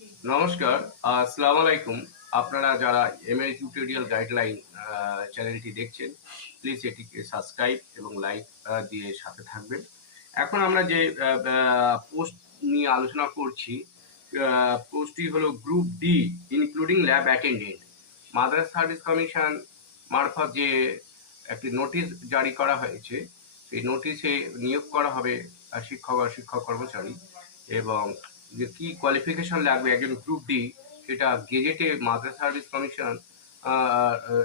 নমস্কার, আসসালামু আলাইকুম। আপনারা যারা এমএ টিউটোরিয়াল গাইডলাইন চ্যানেলটি দেখছেন, প্লিজ এটিকে সাবস্ক্রাইব এবং লাইক দিয়ে সাথে থাকবেন। এখন আমরা যে পোস্ট নিয়ে আলোচনা করছি, পোস্টটি হলো group D including lab attendant. Madras service commission মারফত যে একটি নোটিশ জারি করা হয়েছে, সেই নোটিশে নিয়োগ করা হবে শিক্ষক আর শিক্ষক কর্মচারী, এবং যে কি কোয়ালিফিকেশন লাগবে একজন গ্রুপ ডি, সেটা গেজেটে মাদ্রাস সার্ভিস কমিশন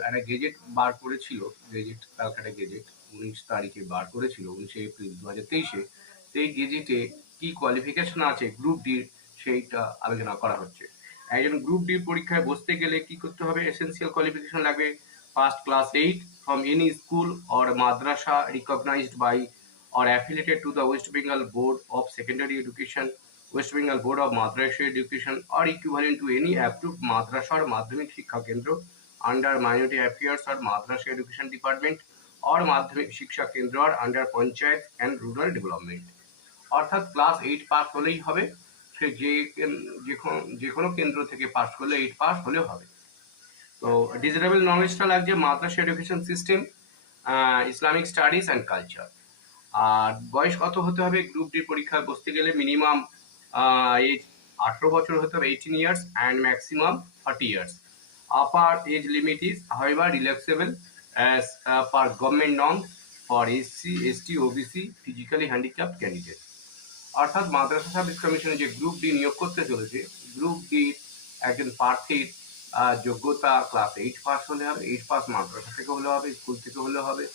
একটা গেজেট বার করেছিল। গেজেট ক্যালকাটা গেজেট 19 তারিখে বার করেছিল, 19 এপ্রিল 2023-এ। সেই গেজেটে কি কোয়ালিফিকেশন আছে গ্রুপ ডির, সেইটা আলোচনা করা হচ্ছে। একজন গ্রুপ ডি পরীক্ষায় বসতে গেলে কি করতে হবে? এসেন্সিয়াল কোয়ালিফিকেশন লাগবে first class 8 from any school or madrasa recognized by or affiliated to the West Bengal Board of Secondary Education, West Bengal Board of Madrash Education, or equivalent to any approved madrasa or madhyamik শিক্ষা কেন্দ্র under minority affairs or madrasa education department or madhyamik শিক্ষা কেন্দ্র or under panchayat and rural development। অর্থাৎ class 8 pass হলেই হবে। সে যে কোনো কেন্দ্র থেকে পাস করলে 8 পাস হলেও হবে। তো ডিজারেবল নলেজটা লাগছে মাদ্রাসা education system, Islamic studies and culture. আর বয়স কত হতে হবে গ্রুপ ডি পরীক্ষায় বসতে গেলে? মিনিমাম এজ 18 বছর হতে হবে, 18 years, and maximum 30 years. Upper age limit is however relaxable as per government norms for SC, ST, OBC, physically handicapped candidate. অর্থাৎ মাদ্রাসা সার্ভিস কমিশনে যে গ্রুপ ডি নিয়োগ করতে চলেছে, গ্রুপ ডি একজন প্রার্থীর যোগ্যতা ক্লাস 8 পাস হলে হবে। 8 পাস মাদ্রাসা থেকে হলে হবে, স্কুল থেকে হলে হবে,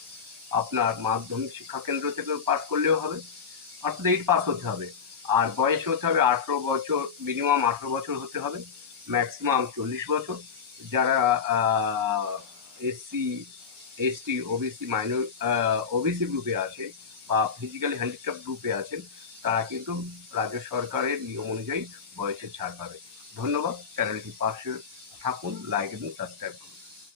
আপনার মাধ্যমিক শিক্ষা কেন্দ্র থেকে পাস করলেও হবে, অর্থাৎ 8 পাস হতে হবে। আর বয়স হতে হবে 18 বছর, মিনিমাম 18 বছর হতে হবে, ম্যাক্সিমাম 40 বছর। যারা এসসি, এসটি, ওবিসি, ওবিসি গ্রুপে আছে বা ফিজিক্যালি হ্যান্ডিক্যাপ গ্রুপে আছেন, তারা কিন্তু রাজ্য সরকারের নিয়ম অনুযায়ী বয়সের ছাড় পাবে। ধন্যবাদ। চ্যানেলটি পাশে থাকুন, লাইক এবং সাবস্ক্রাইব করুন।